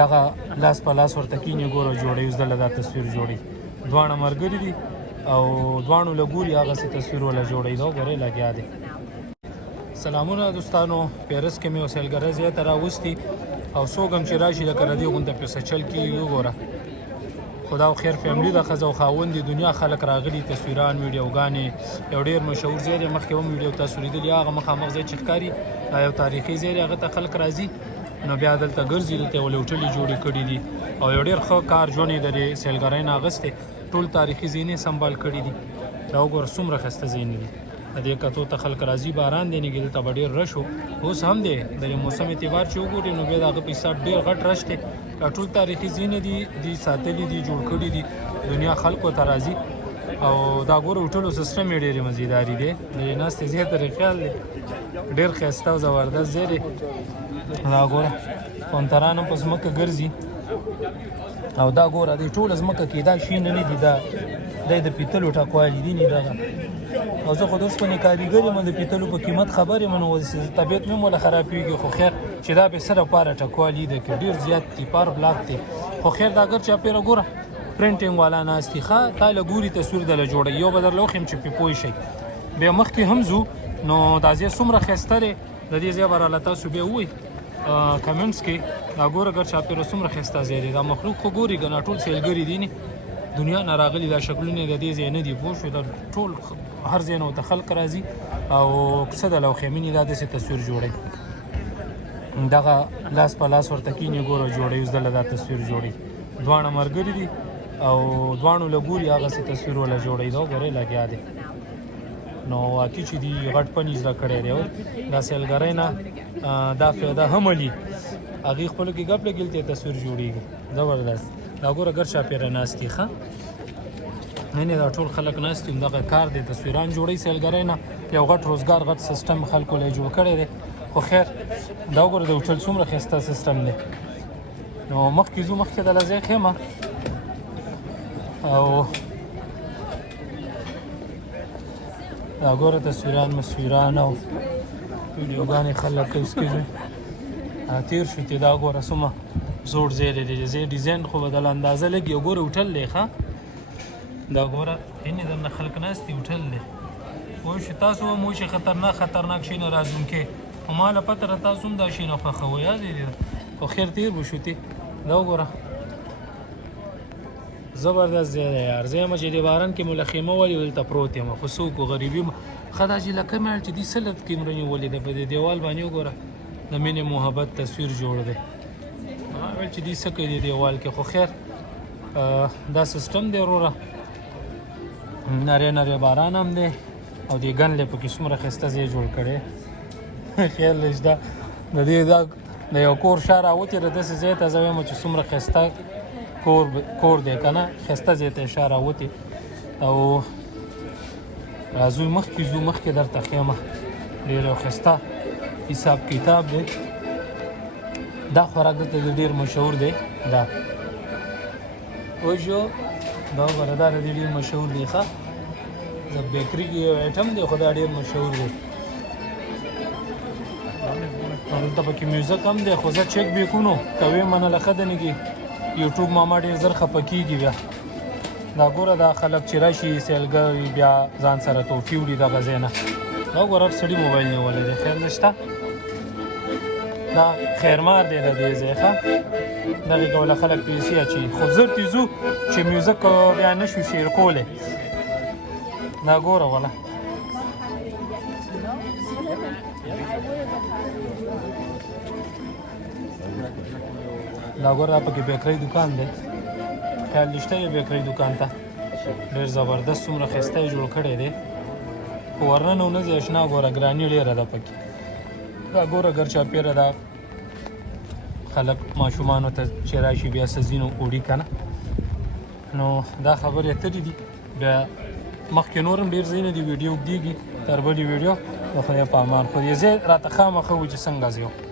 دغه لاس په لاس ورته کینې ګوره جوړوي اوس دله دا تصویر جوړوي دواړه ملګري دي او دواړو له ګوري هغسې تصویر وله جوړوي دا ګورئ لګیا دی. سلامونه دوستانو، پیرس کې مې وسیلګرۍ ځای ته راوستي او څوک هم چې راشي لکه د دې غونډه پسې چل کېږي وګوره. خدا خیر فیملی د ښځه او خاوند د دنیا خلک راغلي تصویران ویډیوګانې یو ډېر مشهور ځای دی. مخکې هم ویډیو تاسو لیدلي هغه مخامخ ځای چې ښکاري دا یو تاریخي ځای دی هغه ته خلک راځي نو بیا دلته ګرځي دلته یې ولې هوټلې جوړې کړي دي او یو ډېر ښه کار ژوند یې د دې سیلګرۍ نه اخیستی ټول تاریخي ځایونه یې سنبال کړي دي. دا وګوره څومره ښایسته ځایونه دي د دې کتو ته خلک راځي. باران دی نګي دلته به ډېر رش و اوس هم دی د دې موسم اعتبار چې وګورې نو بیا د هغه په حساب ډېر غټ رش دی. دا ټول تاریخي ځایونه دي ساتلي دي جوړ کړي دي دنیا خلکو ته راځي او دا ګوره هوټلو سیسټم یې ډېرې مزیداري دی د دې ناستې ځای ته خیال دی ډېر ښایسته او زبردست ځای دی. دا ګوره کونتران هم په ځمکه ګرځي او دا ګوره دی ټوله ځمکه کې دا شین نه دي دا د پیتلو ټاکوالي دي نه دغه او زه خو د اوسپنې کاریګر یم د پیتلو په قیمت خبر یم نو طبیعت مې هم وله خرابېږي خو خیر چې دا به څه دپاره ټاکوالي ده که ډېر زیات دي پر بلاک دی خو خیر دا اګر چاپېره ګوره پرنټینګ والا ناست دي ښه تا له ګوري تصویر دله جوړوي یو به درله وښیم چې پرې پوه شئ. بیا مخکې هم ځو نو دا ځای څومره ښایسته دی د دې ځای به راله تاسو بیا ووایي کمنټس کې دا ګوره اګر چاپېره څومره ښایسته ځای دی دا مخلوق خو ګوري که نه ټول سیلګري دي نه دنیا نه راغلي دا شکلونه د دې ځای نه دي پوه شو دا ټول هر ځای نه ورته خلک راځي او څه د لوخیمینې دا داسې تصویر جوړوي دغه لاس په لاس ورته کینې ګوره جوړوي اوس دله دا تصویر جوړوي دواړه ملګري دي او دواړو له ګوري هغسې تصویر وله جوړوي دا ګورئ لګیا دی. نو واقعي چې دي غټ پن یې زده کړی دی دا سیلګرۍ نه دا فایده هم لي هغې خپلو کې ګپ لګېل ته تصویر جوړېږي زبردست. دا ګوره اګر چاپېره ناست دي ښه نه دا ټول خلک ناست دي همدغه کار دی تصویران جوړوي سیلګرۍ نه یو غټ روزګار غټ سیسټم خلکو له جوړ کړی دی خو خیر دا وګوره د هوټل څومره ښایسته سیسټم دی. نو مخکې ځو مخکې دله ځای ښیم او دا ګوره تصویران او ویډیوګانې خلک کوي سکیزو تیر شو چې دا ګوره څومره زوړ ځای دی د ځای ډیزاین خو به دله اندازه لګي او ګوره هوټل دی ښه دا ګوره هینې درنه خلک ناست دي هوټل دی پوه شو تاسو هم وایي چې خطرناک شي نه راځونکې خو ما له پته را تاسو هم دا شي نه خوښوئ یاد دی خو خیر تیر به شو دا وګوره زبردست ځای دی یار زه یم چې د باران کې مو له خیمه ولې دلته پروت یم خو څوک غریبي ښه دا چې لکه مې چې دې څه لږ کیمره نیولې ده په دې دیوال باندې وګوره د مینې محبت تصویر جوړ دی ویل چې دې څه کوي دې دیوال کې خو خیر دا سیسټم دی وروره نری باران هم دی او دې ګنلې پکې څومره ښایسته ځای جوړ کړی خیال لږ دا د دې دا د یو کور شا راوتې د داسې ځای ته زه وایم چې څومره ښایسته کور دی که نه ښایسته ځای ته یې شا راوتې او راځو مخکې ځو مخکې درته ښیمه ډېر یو ښایسته حساب کتاب دی دا خوراک دلته ډېر مشهور دی دا اوجو دا وګوره دا د دې ډېر مشهور دی ښه د بیکري کې یو ایټم دی خو دا ډېر مشهور دی دلته پکې میوزیک هم دی خو زه چیک به کوو نو که ویې منله ښه ده نه کې یوټیوب ماما ډېر زر خفه کېږي بیا دا ګوره دا خلک چې راشي سیلګري بیا ځان سره توفي وړي دغه ځای نه دا وګوره هر سړي موبایل نیولی دی خیر نشته دا خیرمار دی د دې ځای ښه دغې ډوله خلک پیسې اچوي خو زر تې ځو چې میوزیک بیا نه شو شیر کولی دا ګوره وله دا ګوره دا پکې بیکرۍ دوکان دی خیال دې شته بیکرۍ دوکان ته ډېر زبردست څومره ښایسته یې جوړ کړی دی خو ورننه ونه ځي اشنا ګوره ګراني ډېره ده پکې دا ګوره ګر چاپېره دا خلک ماشومانو ته چې راشي بیا څه ځي نو وړي که نه نو دا خبرې اترې دي بیا مخکې نور هم ډېر ځایونه دي ویډیو اوږدېږي تر بلې ویډیو د خدای په امان خو دې ځای راته خامخا وایي چې څنګه ځای